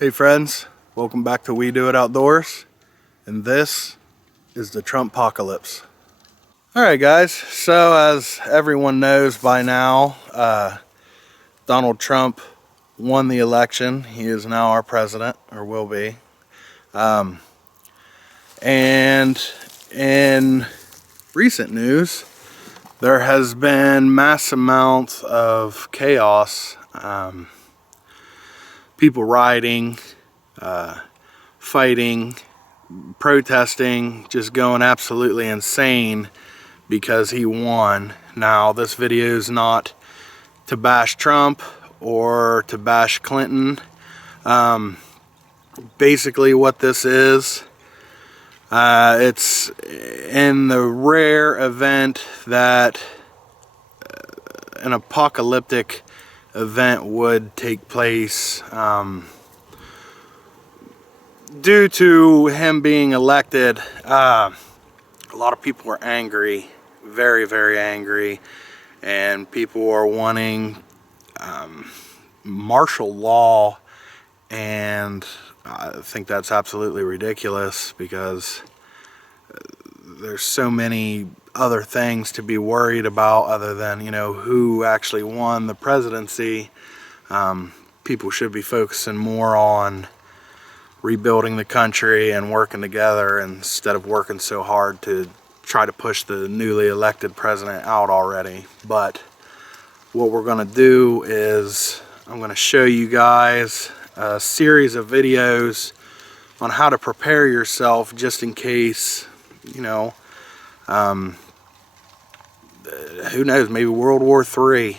Hey friends, welcome back to We Do It Outdoors, and this is the Trump apocalypse. Alright guys, so as everyone knows by now, Donald Trump won the election. He is now our president, or will be. And in recent news, there has been mass amounts of chaos, people rioting, fighting, protesting, just going absolutely insane because he won. Now, this video is not to bash Trump or to bash Clinton. Basically what this is, it's in the rare event that an apocalyptic event would take place, due to him being elected. A lot of people are angry, very, very angry, and people are wanting martial law, and I think that's absolutely ridiculous because there's so many other things to be worried about other than, who actually won the presidency. People should be focusing more on rebuilding the country and working together instead of working so hard to try to push the newly elected president out already. But what we're going to do is I'm going to show you guys a series of videos on how to prepare yourself just in case, who knows, maybe World War III.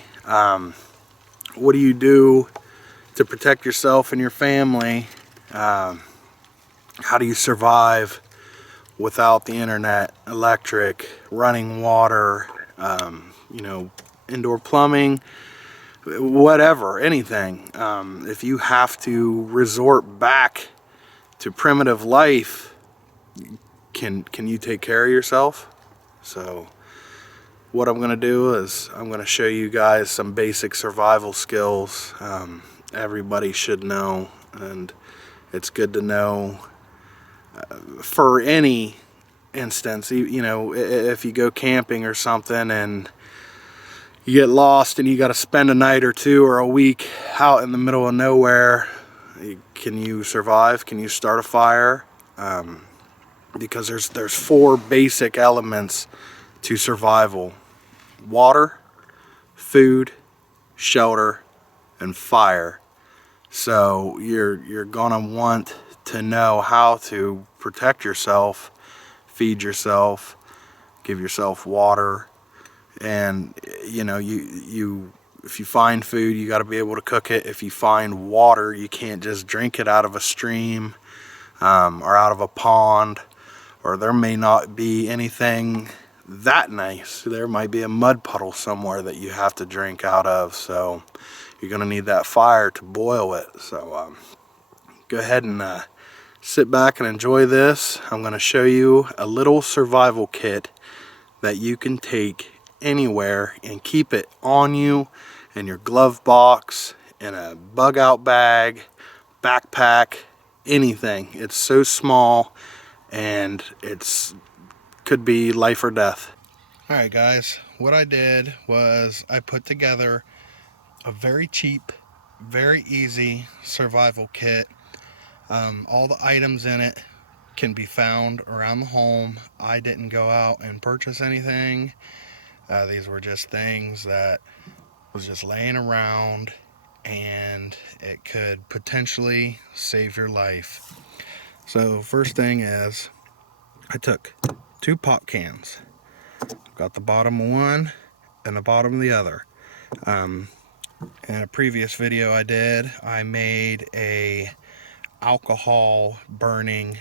What do you do to protect yourself and your family? How do you survive without the internet, electric, running water, indoor plumbing, whatever, anything. If you have to resort back to primitive life, can you take care of yourself? So what I'm going to do is I'm going to show you guys some basic survival skills everybody should know, and it's good to know for any instance. If you go camping or something and you get lost and you got to spend a night or two or a week out in the middle of nowhere, can you survive? Can you start a fire? Because there's four basic elements to survival: water, food, shelter, and fire. So you're gonna want to know how to protect yourself, feed yourself, give yourself water, and if you find food, you got to be able to cook it. If you find water, you can't just drink it out of a stream or out of a pond, or there may not be anything that nice. There might be a mud puddle somewhere that you have to drink out of, so you're going to need that fire to boil it. So go ahead and sit back and enjoy this. I'm going to show you a little survival kit that you can take anywhere and keep it on you in your glove box, in a bug out bag, backpack, anything. It's so small and could be life or death. Alright guys, what I did was I put together a very cheap, very easy survival kit. All the items in it can be found around the home. I didn't go out and purchase anything. These were just things that was just laying around, and it could potentially save your life. So first thing is, I took 2 pop cans. Got the bottom of one and the bottom of the other. In a previous video I made a alcohol burning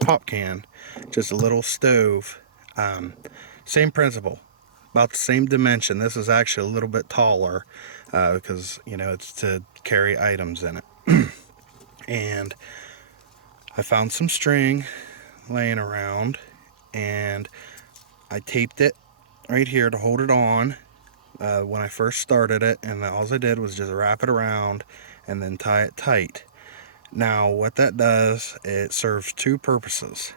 pop can, just a little stove. Same principle, about the same dimension. This is actually a little bit taller because it's to carry items in it. And I found some string laying around, and I taped it right here to hold it on when I first started it, and all I did was just wrap it around and then tie it tight. Now what that does, it serves two purposes.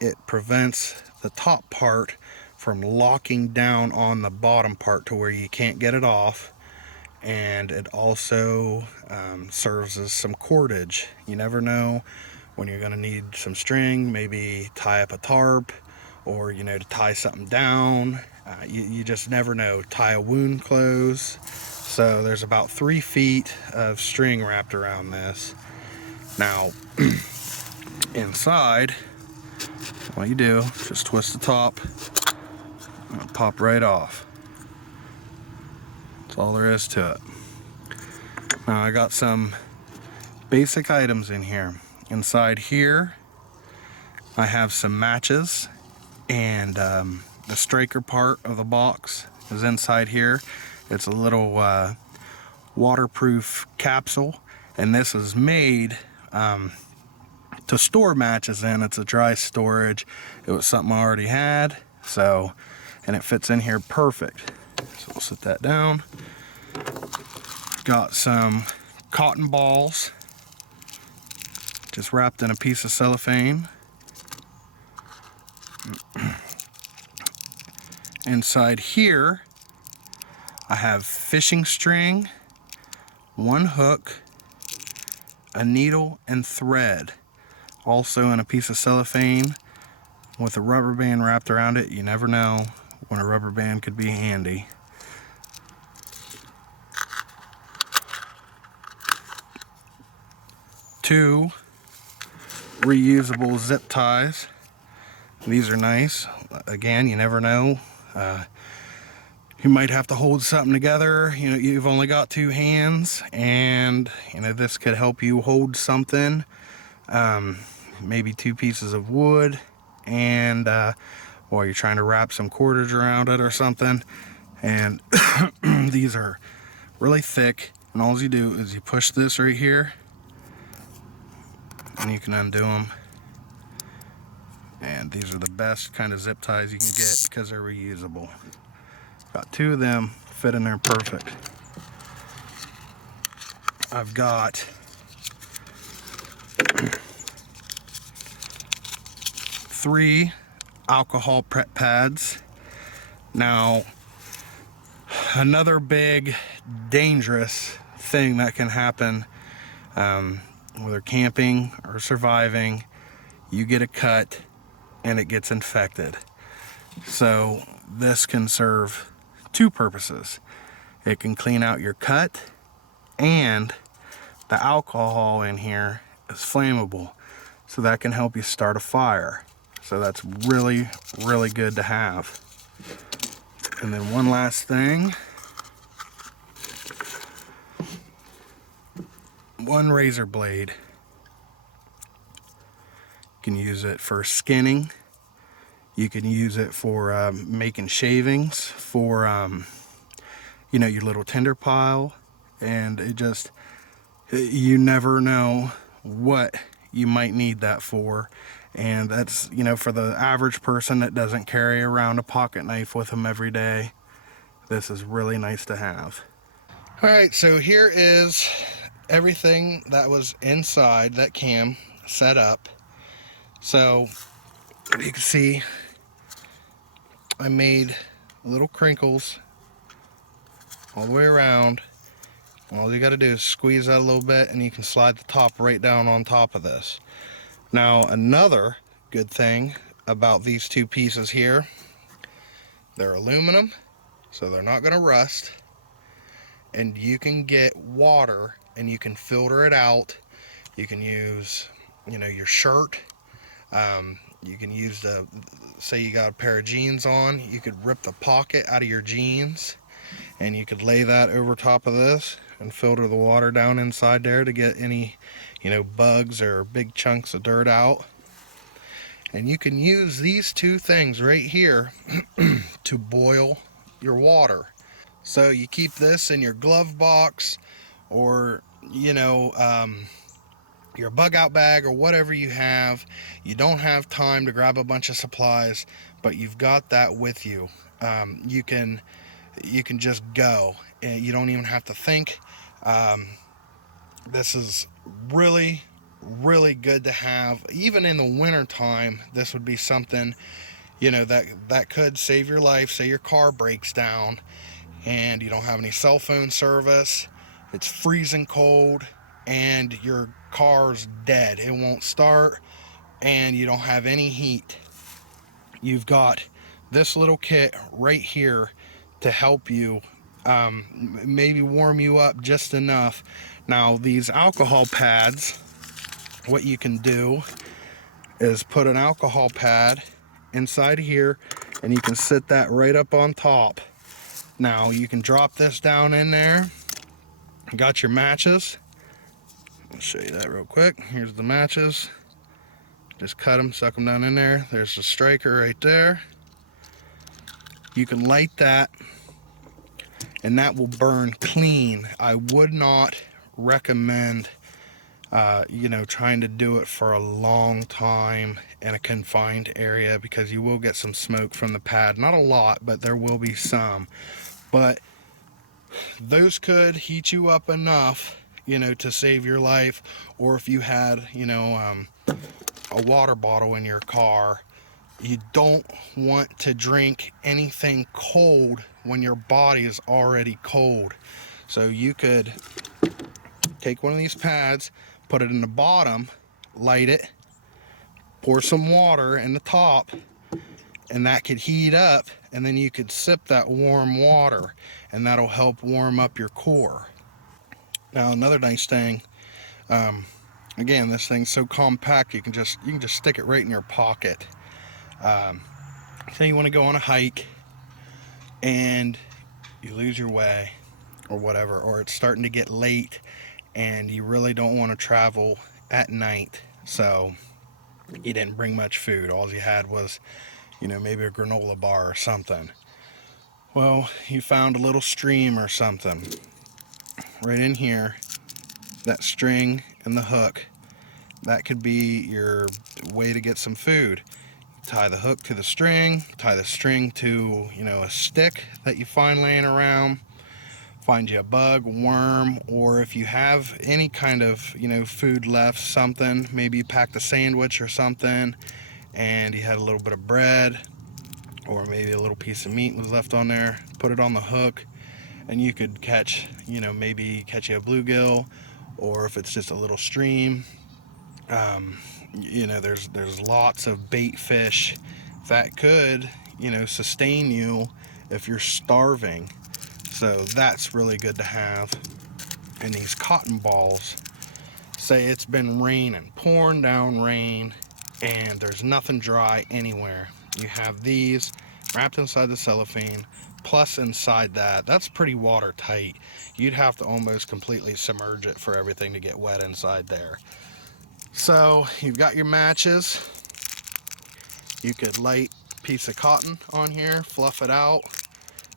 It prevents the top part from locking down on the bottom part to where you can't get it off, and it also serves as some cordage. You never know when you're going to need some string, maybe tie up a tarp, or to tie something down. You just never know. Tie a wound close. So there's about 3 feet of string wrapped around this. Now inside, all you do, just twist the top, and it'll pop right off. That's all there is to it. Now I got some basic items in here. Inside here I have some matches, and the striker part of the box is inside here. It's a little waterproof capsule, and this is made to store matches in. It's a dry storage. It was something I already had, so, and it fits in here perfect. So we'll set that down. Got some cotton balls just wrapped in a piece of cellophane. Inside here I have fishing string, 1 hook, a needle, and thread, also in a piece of cellophane with a rubber band wrapped around it. You never know when a rubber band could be handy. Two reusable zip ties. These are nice. Again, you never know. You might have to hold something together. You've only got 2 hands, and this could help you hold something. Maybe 2 pieces of wood, and while you're trying to wrap some cordage around it or something. And these are really thick, and all you do is you push this right here, and you can undo them. And these are the best kind of zip ties you can get because they're reusable. Got 2 of them, fit in there perfect. I've got 3 alcohol prep pads. Now, another big dangerous thing that can happen, whether camping or surviving, you get a cut and it gets infected. So this can serve 2 purposes. It can clean out your cut, and the alcohol in here is flammable, so that can help you start a fire. So that's really, really good to have. And then one last thing, 1 razor blade. You can use it for skinning. You can use it for making shavings, for your little tinder pile, and you never know what you might need that for. And that's, for the average person that doesn't carry around a pocket knife with them every day, this is really nice to have. All right, so here is everything that was inside that cam set up. So you can see I made little crinkles all the way around. All you got to do is squeeze that a little bit, and you can slide the top right down on top of this. Now, another good thing about these 2 pieces here, they're aluminum, so they're not going to rust, and you can get water and you can filter it out. You can use your shirt. You can use say you got a pair of jeans on, you could rip the pocket out of your jeans, and you could lay that over top of this and filter the water down inside there to get any bugs or big chunks of dirt out. And you can use these 2 things right here to boil your water. So you keep this in your glove box, or your bug out bag, or whatever you have. You don't have time to grab a bunch of supplies, but you've got that with you. You can just go, and you don't even have to think. This is really, really good to have. Even in the winter time, this would be something, that could save your life. Say your car breaks down and you don't have any cell phone service, it's freezing cold, and your car's dead. It won't start, and you don't have any heat. You've got this little kit right here to help you, maybe warm you up just enough. Now, these alcohol pads, what you can do is put an alcohol pad inside here, and you can sit that right up on top. Now, you can drop this down in there. You got your matches. I'll show you that real quick. Here's the matches. Just cut them, suck them down in there. There's the striker right there. You can light that, and that will burn clean. I would not recommend trying to do it for a long time in a confined area, because you will get some smoke from the pad. Not a lot, but there will be some. But those could heat you up enough, to save your life. Or if you had, a water bottle in your car, you don't want to drink anything cold when your body is already cold. So you could take one of these pads, put it in the bottom, light it, pour some water in the top, and that could heat up, and then you could sip that warm water, and that'll help warm up your core. Now, another nice thing, again, this thing's so compact, you can just stick it right in your pocket. Say you want to go on a hike and you lose your way or whatever, or it's starting to get late and you really don't want to travel at night, so you didn't bring much food. All you had was, maybe a granola bar or something. Well, you found a little stream or something right in here. That string and the hook, that could be your way to get some food. Tie the hook to the string, tie the string to, a stick that you find laying around. Find you a bug, worm, or if you have any kind of, food left, something, maybe you packed a sandwich or something and you had a little bit of bread, or maybe a little piece of meat was left on there, put it on the hook, and you could catch, maybe catch you a bluegill, or if it's just a little stream, there's lots of bait fish that could, sustain you if you're starving. So that's really good to have. And these cotton balls, say it's been raining, pouring down rain, and there's nothing dry anywhere. You have these wrapped inside the cellophane, plus inside that's pretty watertight. You'd have to almost completely submerge it for everything to get wet inside there. So you've got your matches. You could light a piece of cotton on here, fluff it out,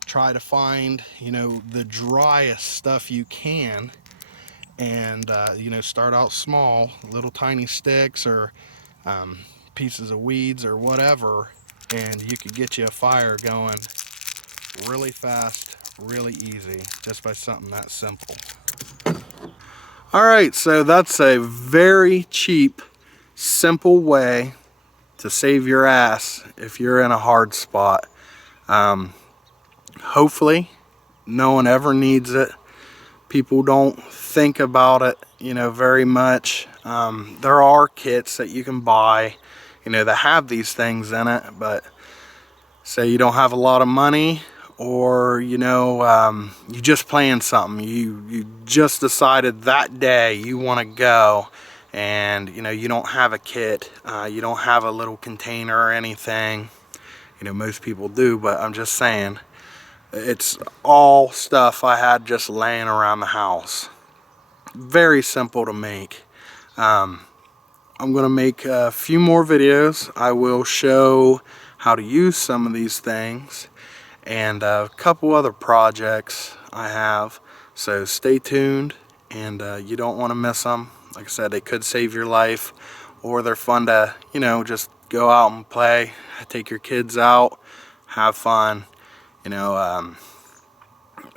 try to find, the driest stuff you can, and, start out small, little tiny sticks or pieces of weeds or whatever, and you could get you a fire going really fast, really easy, just by something that simple. Alright, so that's a very cheap, simple way to save your ass if you're in a hard spot. Hopefully no one ever needs it. People don't think about it, very much. There are kits that you can buy, that have these things in it, but say you don't have a lot of money, or you just plan something, you just decided that day you want to go, and you don't have a kit, you don't have a little container or anything. Most people do, but I'm just saying, it's all stuff I had just laying around the house. Very simple to make. I'm gonna make a few more videos. I will show how to use some of these things, and a couple other projects I have, so stay tuned, and you don't want to miss them. Like I said, they could save your life, or they're fun to just go out and play, take your kids out, have fun.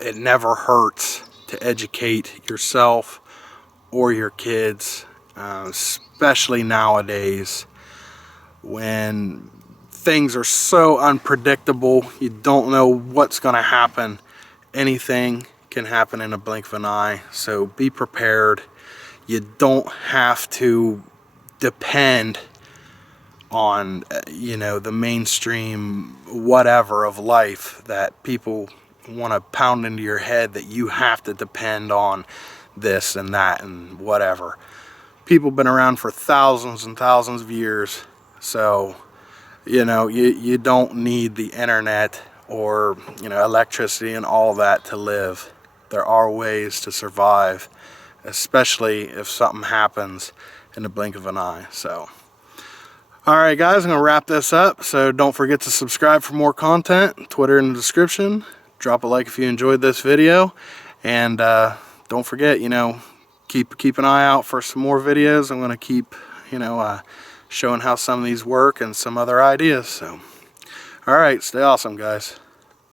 It never hurts to educate yourself or your kids, especially nowadays when things are so unpredictable. You don't know what's going to happen. Anything can happen in a blink of an eye, so be prepared. You don't have to depend on the mainstream whatever of life that people want to pound into your head, that you have to depend on this and that and whatever. People have been around for thousands and thousands of years, so you don't need the internet or electricity and all that to live. There are ways to survive, especially if something happens in the blink of an eye. So alright guys, I'm going to wrap this up, so don't forget to subscribe for more content. Twitter in the description. Drop a like if you enjoyed this video, and don't forget, keep an eye out for some more videos. I'm going to keep showing how some of these work and some other ideas. So alright, stay awesome guys.